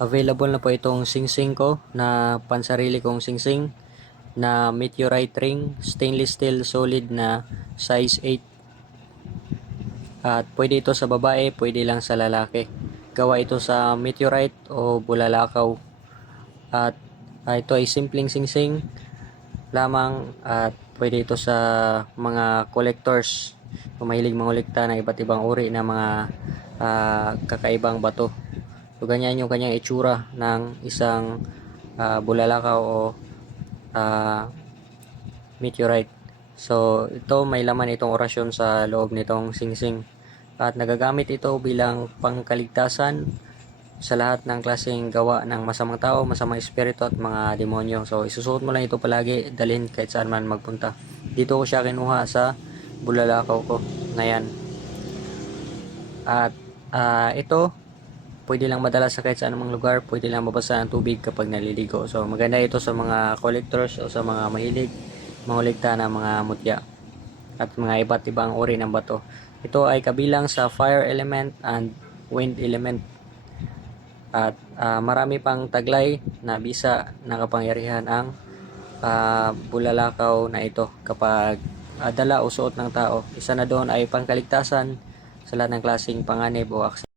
Available na po itong singsing ko na pansarili kong singsing na meteorite ring, stainless steel solid na size 8. At pwede ito sa babae, pwede lang sa lalaki. Gawa ito sa meteorite o bulalakaw. At ah, ito ay simpleng singsing lamang at pwede ito sa mga collectors kung mahilig mangolekta ng iba't ibang uri ng mga ah, kakaibang bato. So ganyan yung kanyang itsura ng isang ah, bulalakaw o ah, meteorite. So ito may laman itong orasyon sa loob nitong singsing at nagagamit ito bilang pangkaligtasan sa lahat ng klaseng gawa ng masamang tao, masamang espiritu at mga demonyo. So isusuot mo lang ito palagi, dalhin kahit saan man magpunta. Dito ko siya kinuha sa bulalakaw ko na yan. At ah, ito, pwede lang madala sa kahit saan mang lugar, pwede lang mabasa ng tubig kapag naliligo. So maganda ito sa mga collectors o sa mga mahilig manguligta ng mga mutya at mga iba't ibang uri ng bato. Ito ay kabilang sa fire element and wind element. At ah, marami pang taglay na bisa ng kapangyarihan ang ah, bulalakaw na ito kapag ah, dala o suot ng tao. Isa na doon ay pangkaligtasan sa lahat ng klaseng panganib o aksidente.